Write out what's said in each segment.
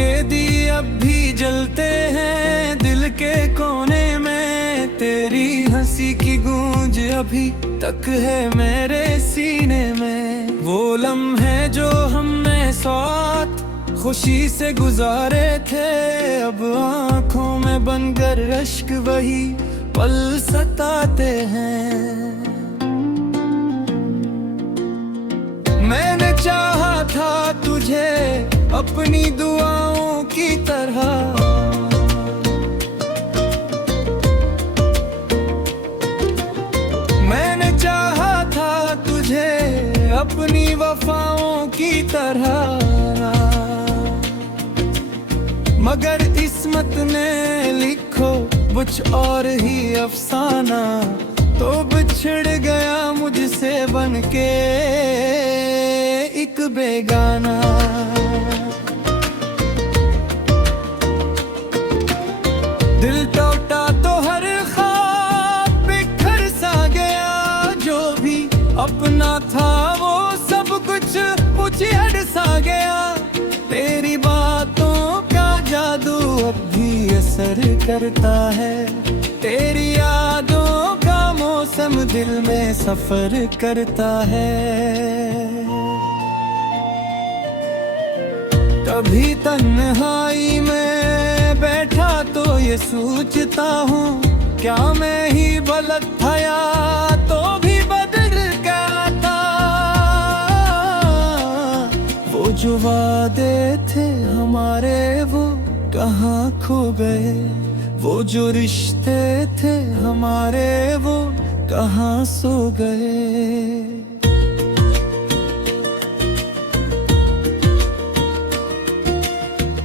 के दिए अब भी जलते हैं दिल के कोने में, तेरी हंसी की गूंज अभी तक है मेरे सीने में। वो लम्हे जो हमने साथ खुशी से गुजारे थे, अब आंखों में बनकर अश्क वही पल सताते हैं। मैंने चाहा था तुझे अपनी दुआओं की तरह, मैंने चाहा था तुझे अपनी वफाओं की तरह, मगर किस्मत ने लिखो कुछ और ही अफसाना, तो बिछड़ गया मुझसे बनके एक बेगाना। दिल टूटा तो हर ख्वाब बिखर सा गया, जो भी अपना था वो सब कुछ उजड़ सा गया। तेरी बातों का जादू अब भी असर करता है, तेरी यादों का मौसम दिल में सफर करता है। कभी तन्हाई में बैठा तो ये सोचता हूँ, क्या मैं ही गलत था या तो भी बदल गया था। वो जो वादे थे हमारे वो कहाँ खो गए, वो जो रिश्ते थे हमारे वो कहाँ सो गए।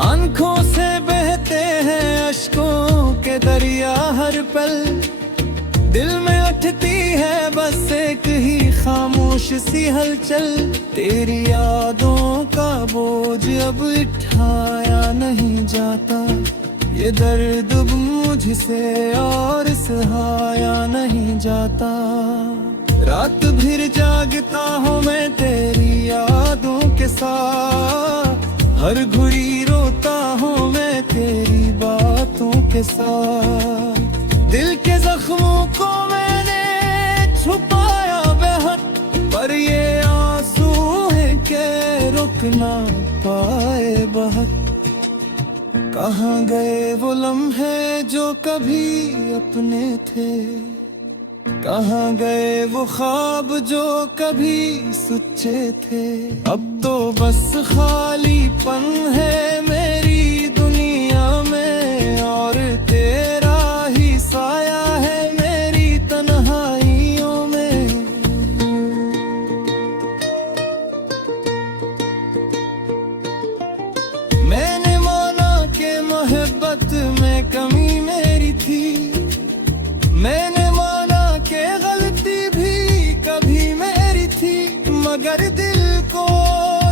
आंखों से बहते हैं अश्कों के दरिया हर पल, दिल में उठती है बस एक ही खामोश सी हलचल। तेरी यादों का बोझ अब उठाया नहीं जाता, ये दर्द मुझसे और सहाया नहीं जाता। रात भर जागता हूँ मैं तेरी यादों के साथ, हर घड़ी रोता हूँ मैं तेरी बातों के साथ। दिल के जख्मों को मैंने छुपाया बहुत, पर ये आंसू है के रुक ना पाए बहुत। कहाँ गए वो लम्हे जो कभी अपने थे, कहाँ गए वो ख्वाब जो कभी सच्चे थे। अब तो बस खालीपन है मेरी दुनिया में, और तेरा ही साया है मेरी तन्हाइयों में। मैंने माना कि मोहब्बत में कमी मेरी थी, मैंने माना कि गलती भी कभी मेरी थी, मगर दिल को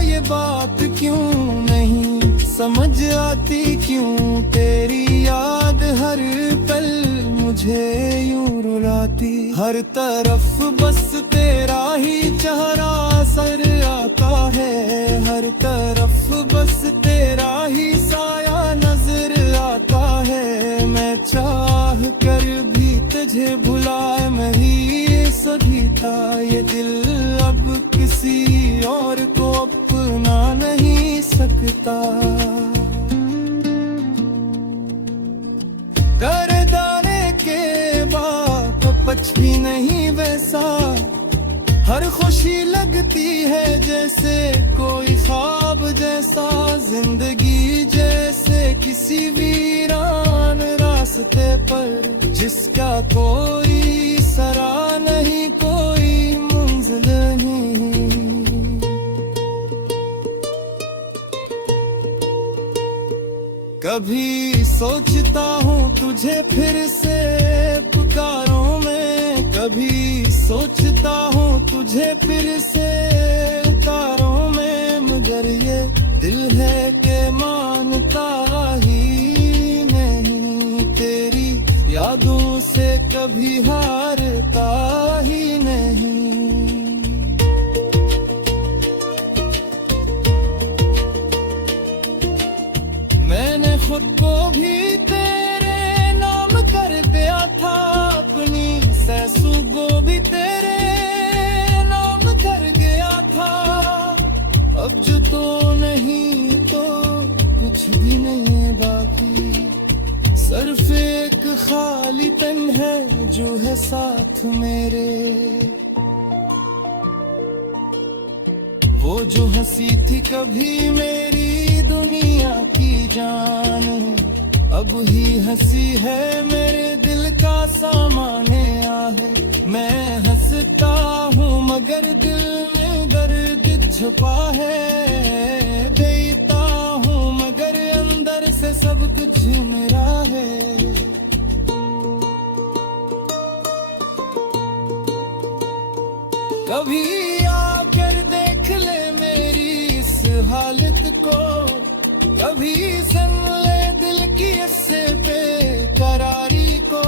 ये बात क्यों नहीं समझ आती, क्यों तेरी याद हर पल मुझे यूं रुलाती। हर तरफ बस तेरा ही चेहरा सर आता है, हर तरफ बस तेरा ही साया नजर आता है। मैं चाह कर भी तुझे भुलाए मैं ही सही था, ये दिल अब किसी और को अपना नहीं सकता। कर दाने के बाद पच भी नहीं वैसा, हर खुशी लगती है जैसे कोई ख्वाब जैसा, जिंदगी जैसे किसी वीरान रास्ते पर, जिसका कोई सरा नहीं कोई मंजिल नहीं। कभी सोचता हूँ तुझे फिर से पुकारों में, कभी सोचता हूँ तुझे फिर से उतारों में, मगर ये दिल है कि मानता ही नहीं, तेरी यादों से कभी हारता ही नहीं। खुद को भी तेरे नाम कर दिया था, अपनी सैसू को भी तेरे नाम कर गया था। अब जो तो नहीं तो कुछ भी नहीं है बाकी, सिर्फ एक खाली तन है जो है साथ मेरे। वो जो हंसी थी कभी मेरी दुनिया की जान, अब ही हंसी है मेरे दिल का सामाने आहे। मैं हंसता हूँ मगर दिल में दर्द छुपा है, देता हूँ मगर अंदर से सब कुछ मेरा है। कभी आकर देख ले मेरी इस हालत को, कभी सुन ले दिल की इससे बेकरारी को।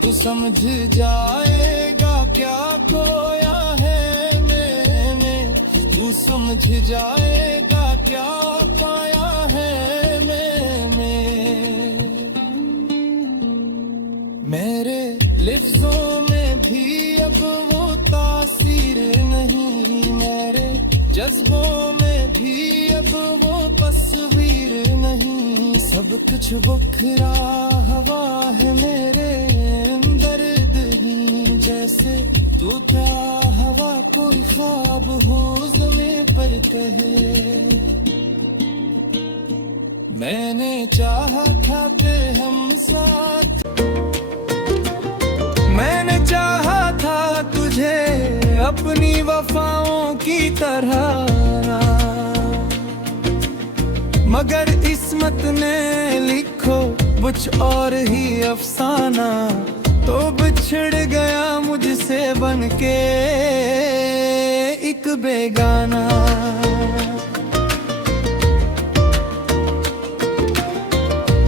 तू समझ जाएगा क्या खोया है मैंने, तू समझ जाएगा क्या पाया है मैंने। मेरे लिफ्ज़ों में भी अब वो तासीर नहीं, मेरे जज्बों में भी अब वो तस्वीर नहीं। सब कुछ बुखरा हवा है मेरे अंदर ही, जैसे तू क्या हवा कोई ख्वाब हो ज़मीं पर कहे। मैंने चाहा था कि हम साथ, मैंने चाहा था तुझे अपनी वफाओं की तरह, मगर किस्मत ने लिखो कुछ और ही अफसाना। तो बिछड़ गया मुझसे बनके एक बेगाना।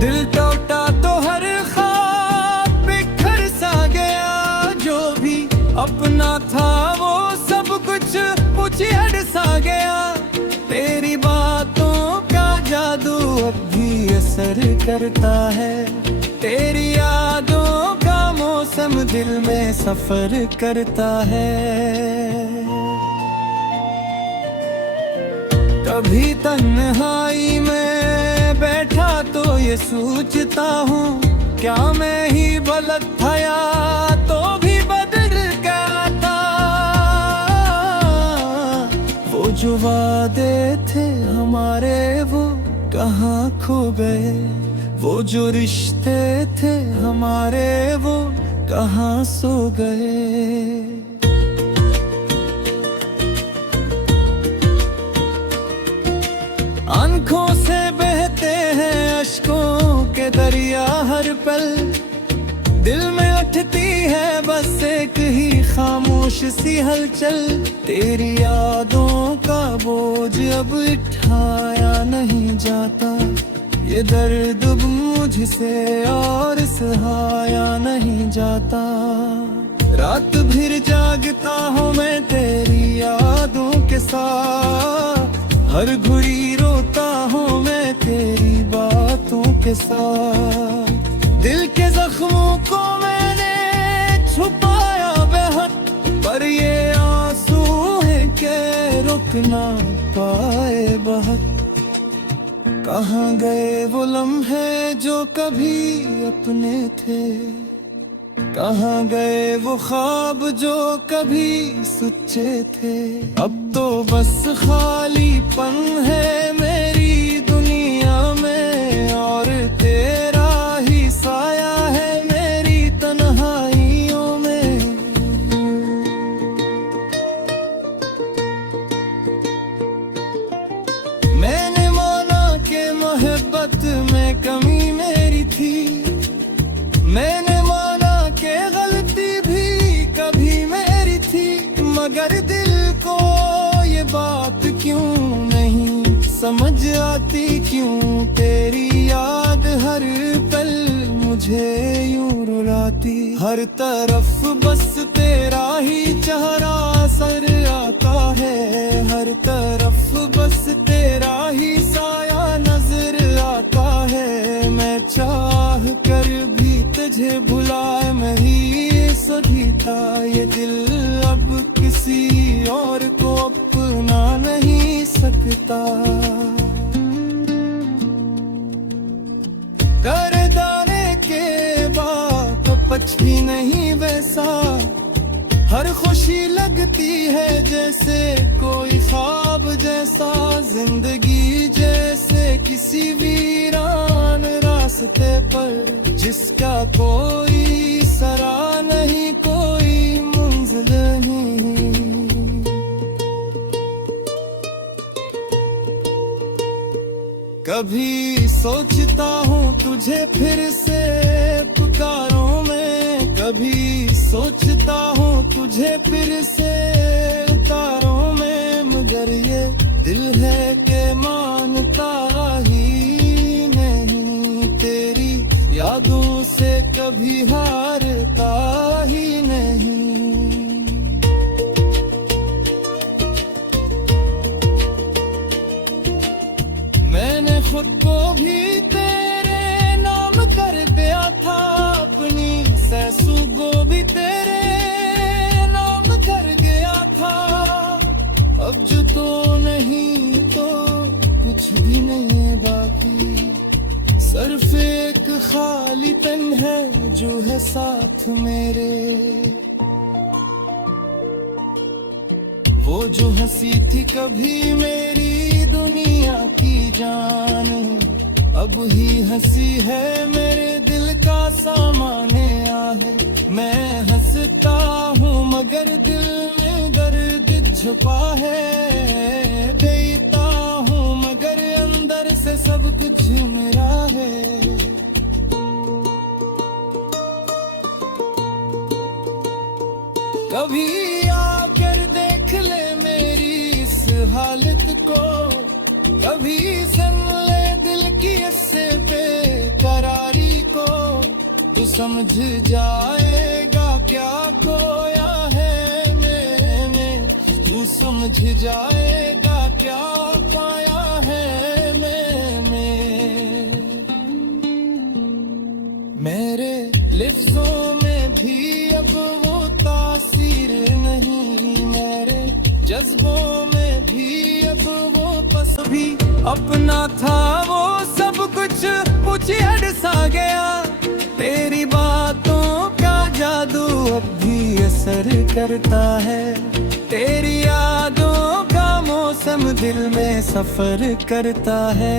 दिल टूटा तो हर ख्वाब बिखर सा गया, जो भी अपना था वो सब कुछ उजड़ सा गया। तेरी बातों का जादू अब भी असर करता है, तेरी यादों का मौसम दिल में सफर करता है। कभी तन्हाई में बैठा तो ये सोचता हूँ, क्या मैं ही गलत था या तो भी बदल गया था। वो जो वादे थे हमारे वो कहाँ खो गए, वो जो रिश्ते थे हमारे वो कहाँ सो गए। आंखों से बहते हैं अश्कों के दरिया हर पल, दिल में उठती है बस एक ही खामोश सी हलचल। तेरी यादों का बोझ अब उठाया नहीं जाता, ये दर्द मुझसे और सहाया नहीं जाता। रात भर जागता हूँ मैं तेरी यादों के साथ, हर घड़ी रोता हूँ मैं तेरी बातों के साथ। दिल के जख्मों को मैंने छुपाया बेहद, पर ये आंसू है के रुक ना पाए बहुत। कहाँ गए वो लम्हे जो कभी अपने थे, कहाँ गए वो ख्वाब जो कभी सच्चे थे। अब तो बस खालीपन है मेरी दुनिया में, और तेरा ही साया है मेरी तन्हाइयों में। मैंने माना कि मोहब्बत में कमी मेरी थी, मैंने मगर दिल को ये बात क्यों नहीं समझ आती, क्यों तेरी याद हर पल मुझे यूं रुलाती। हर तरफ बस तेरा ही चेहरा सर आता है, हर तरफ बस तेरा ही साया नजर आता है। चाह कर भी तुझे भुलाए मैं ही सही था। ये दिल अब किसी और को अपना नहीं सकता। करदाने के बाद तो पछी नहीं वैसा, हर खुशी लगती है जैसे कोई ख्वाब जैसा। जिंदगी जैसे किसी वीरान रास्ते पर जिसका कोई सरा नहीं, कोई मंजिल नहीं। कभी सोचता हूँ तुझे फिर से पुकारूं मैं, कभी सोचता हूँ तुझे फिर से उतारूं मैं, मगर ये दिल है कि मानता ही नहीं। तेरी यादों से कभी हारता ही नहीं। मैंने खुद को भी तेरे नाम कर दिया था, अपनी सैसू को भी तेरे नाम कर गया था। अब जो तो नहीं तो कुछ भी नहीं है बाकी, सिर्फ एक खाली तन है जो है साथ मेरे। वो जो हंसी थी कभी मेरी दुनिया की जान, अब ही हंसी है मेरे दिल का सामाने है। मैं हंसता हूँ मगर दिल में दर्द छुपा है, देता हूँ मगर अंदर से सब कुछ मेरा है। कभी आकर देख ले मेरी इस हालत को, कभी सुन ले दिल की इससे बेकरारी को। तू समझ जाएगा क्या खोया है मैंने, तू समझ जाएगा क्या पाया है मैंने। मेरे लिफ्ज़ों में भी अब वो तासीर नहीं, मेरे जज्बों में भी अब वो बस भी अपना था वो सब कुछ उजड़ सा गया। तेरी बातों का जादू अब भी असर करता है, तेरी यादों का मौसम दिल में सफर करता है।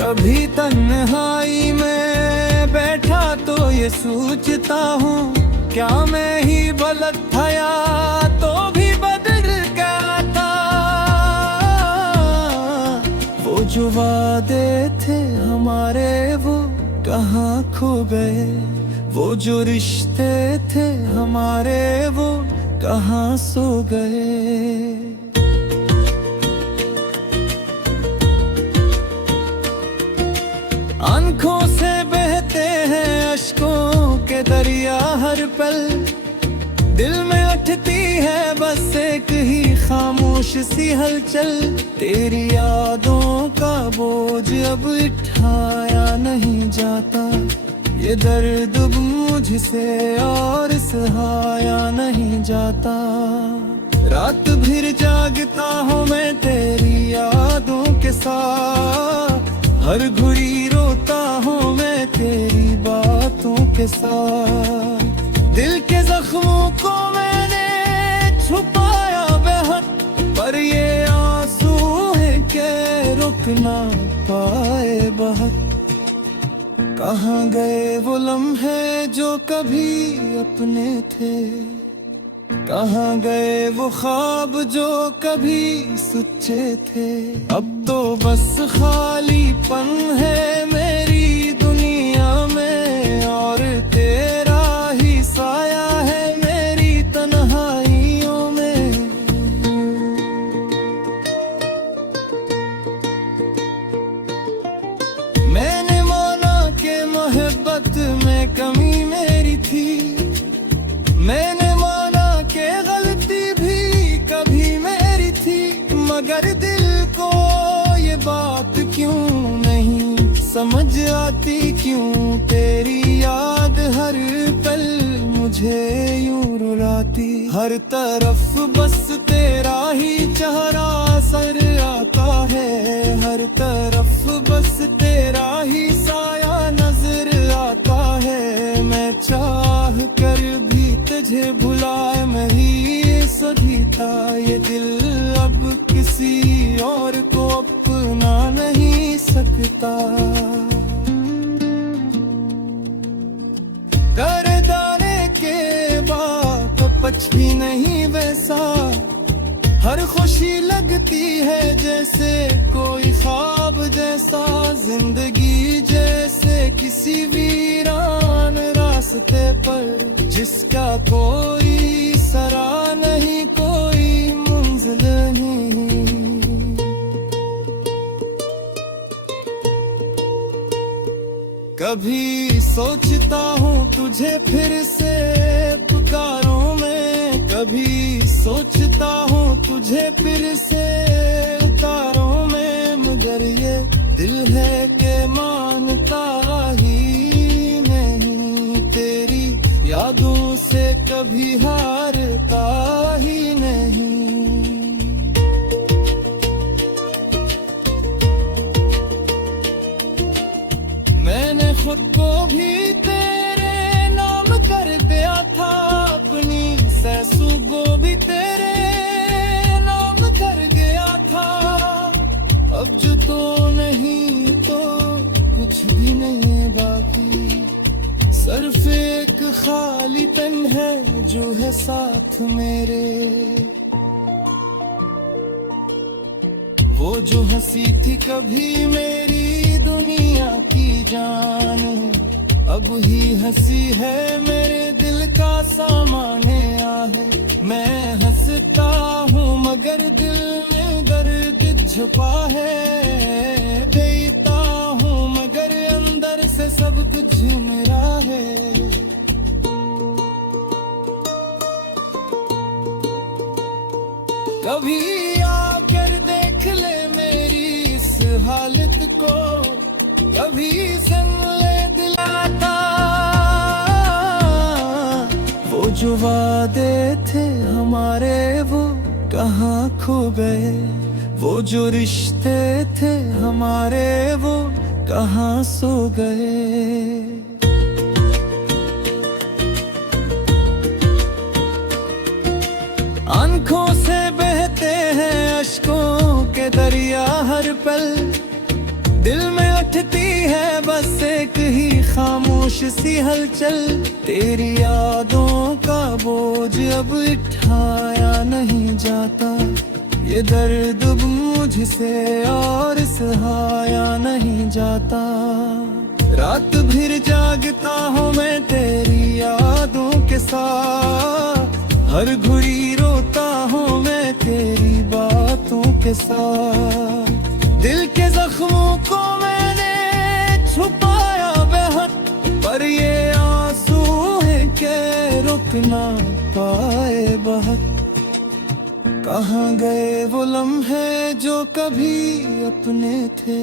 कभी तन्हाई में बैठा तो ये सोचता हूँ, क्या मैं ही गलत था या तो भी बदल गया था। वो जो वादे थे हमारे वो कहाँ खो गए, वो जो रिश्ते थे हमारे वो कहाँ सो गए। आंखों से बहते हैं अश्कों के दरिया हर पल, दिल में उठती है बस एक ही खामोश सी हलचल। तेरी यादों का बोझ अब उठाया नहीं जाता, ये दर्द मुझसे और सहाया नहीं जाता। रात भर जागता हूँ मैं तेरी यादों के साथ, हर घड़ी रोता हूँ मैं तेरी बातों के साथ। दिल के जख्मों को मैंने छुपाया बहुत, पर ये आंसू है के रुक ना पाए बहुत। कहाँ गए वो लम्हे जो कभी अपने थे, कहाँ गए वो ख्वाब जो कभी सच्चे थे। अब तो बस खालीपन है मेरी दुनिया में, और तेरा ही साया है मेरी तन्हाइयों में। मैंने माना कि मोहब्बत में कमी मेरी थी, मैंने के गलती भी कभी मेरी थी, मगर दिल को ये बात हर तरफ बस तेरा ही चेहरा सर आता है, हर तरफ बस तेरा ही साया नजर आता है। मैं चाह कर भी तुझे भुलाए नहीं सही था, ये दिल अब किसी और को अपना नहीं सकता। करदाने के बाद पछ भी नहीं वैसा, हर खुशी लगती है जैसे कोई ख्वाब जैसा, जिंदगी जैसे किसी वीरान रास्ते पर जिसका कोई सरा नहीं, कोई मंजिल नहीं। कभी सोचता हूँ तुझे फिर से पुकारूं मैं, कभी सोचता हूँ तुझे फिर से उतारूं मैं, मगर ये दिल है कि मानता ही नहीं, तेरी यादों से कभी हारता ही नहीं। मैंने खुद को भी तेरे नाम कर दिया था, अपनी सैसू को भी तेरे नाम कर गया था। अब जो तो नहीं तो कुछ भी नहीं है बाकी, सिर्फ एक खाली तन है जो है साथ मेरे। वो जो हंसी थी कभी मेरी दुनिया की जान, अब ही हंसी है मेरे दिल का सामाने है। मैं हंसता हूँ मगर दिल में दर्द छुपा है, देता हूँ मगर अंदर से सब कुछ मेरा है। कभी आकर देख ले मेरी इस हालत को, कभी सुन ले दिलाता। वो जो वादे थे हमारे वो कहाँ खो गए, वो जो रिश्ते थे हमारे वो कहाँ सो गए। आंखों से बहते हैं अश्कों के दरिया हर पल, दिल में उठती है बस एक ही खामोश सी हलचल। तेरी यादों का बोझ अब उठाया नहीं जाता, ये दर्द मुझसे और सहाया नहीं जाता। रात भर जागता हूँ मैं तेरी यादों के साथ, हर घड़ी रोता हूँ मैं तेरी बातों के साथ। दिल के जख्मों को मैंने छुपाया बेहद, पर ये आंसू है के रुक ना पाए बहुत। कहाँ गए वो लम्हे जो कभी अपने थे,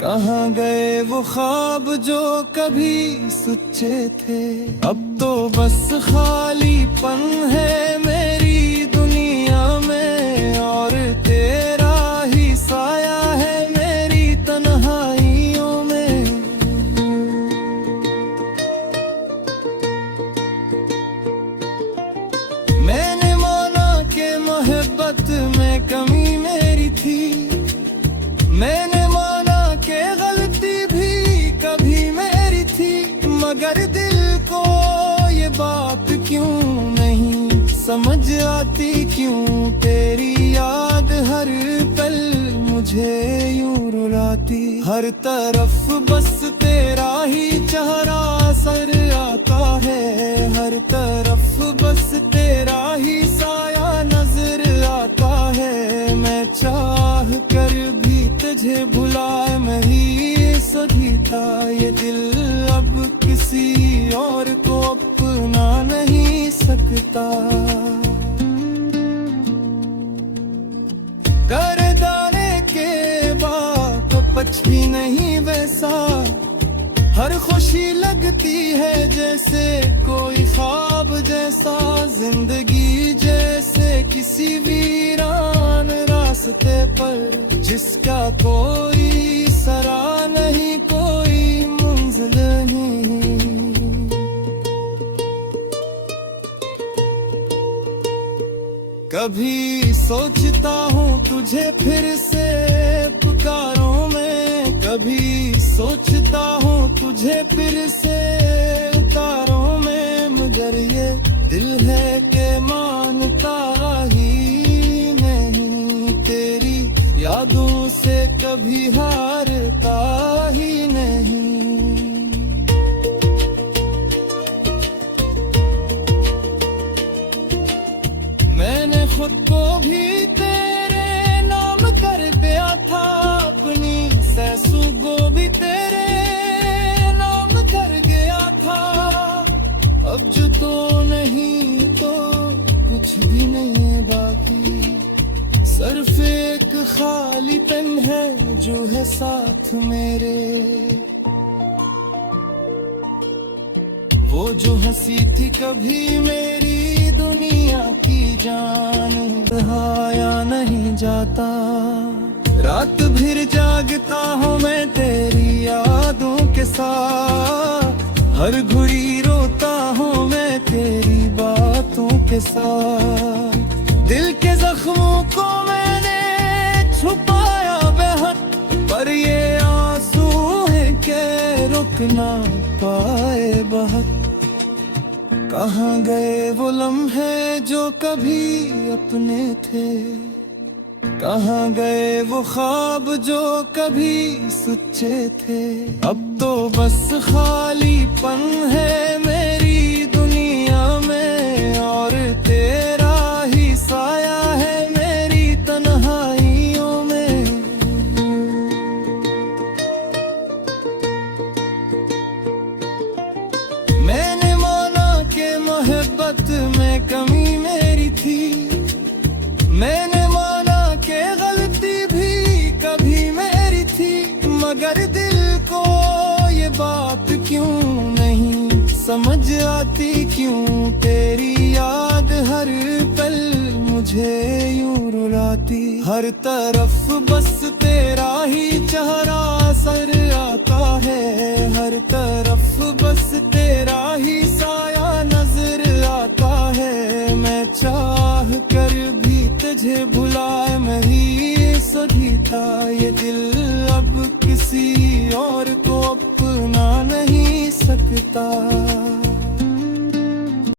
कहाँ गए वो ख्वाब जो कभी सच्चे थे। अब तो बस खालीपन है मेरी दुनिया में, और तेरा ही साया है मेरी तन्हाइयों में। मैंने माना कि मोहब्बत में कमी मेरी थी, मैंने के गलती भी कभी मेरी थी, मगर दिल को ये बात क्यों नहीं समझ आती, क्यों तेरी याद हर पल मुझे यूं रुलाती। हर तरफ बस तेरा ही चेहरा सर आता है, हर तरफ बस तेरा ही साया नजर आता है। मैं चाह कर भी तुझे भुलाए नहीं सही था, ये दिल अब किसी और को अपना नहीं सकता। करदाने के बाद पछ भी नहीं वैसा, हर खुशी लगती है जैसे कोई ख्वाब जैसा, जिंदगी जैसे किसी वीरान रास्ते पर जिसका कोई सरा नहीं, कोई मंजिल नहीं। कभी सोचता हूँ तुझे फिर से पुकारूं मैं, कभी सोचता हूँ तुझे फिर से उतारूं मैं, मगर ये दिल है कि मानता ही नहीं, तेरी यादों से कभी हारता ही नहीं। मैंने खुद को भी तेरे नाम कर दिया था, अपनी सैसू को भी तेरे नाम कर गया था। अब जो तो नहीं तो कुछ भी नहीं है बाकी, सिर्फ एक खाली तन है जो है साथ मेरे। वो जो हंसी थी कभी मेरी दुनिया की जान, बहाया नहीं जाता। रात भर जागता हूँ मैं तेरी यादों के साथ, हर घड़ी रोता हूँ मैं तेरी बातों के साथ। दिल के जख्मों को मैंने छुपाया बेहद, पर ये आंसू है के रुक ना पाए बहुत। कहाँ गए वो लम्हे जो कभी अपने थे, कहाँ गए वो ख्वाब जो कभी सच्चे थे। अब तो बस खालीपन है मेरी दुनिया में, और तेरा ही साया है मेरी तन्हाइयों में। मैंने मोहब्बत में कमी मेरी थी, मैंने माना कि गलती भी कभी मेरी थी, मगर दिल को ये बात क्यों नहीं समझ आती, क्यों तेरी याद हर पल मुझे यूं रुलाती। हर तरफ बस तेरा ही चेहरा सर आता है, हर तरफ बस तेरा ही साया नजर आता है। मैं चाह कर भी तुझे भुलाए, मैं ही सही था, ये दिल अब किसी और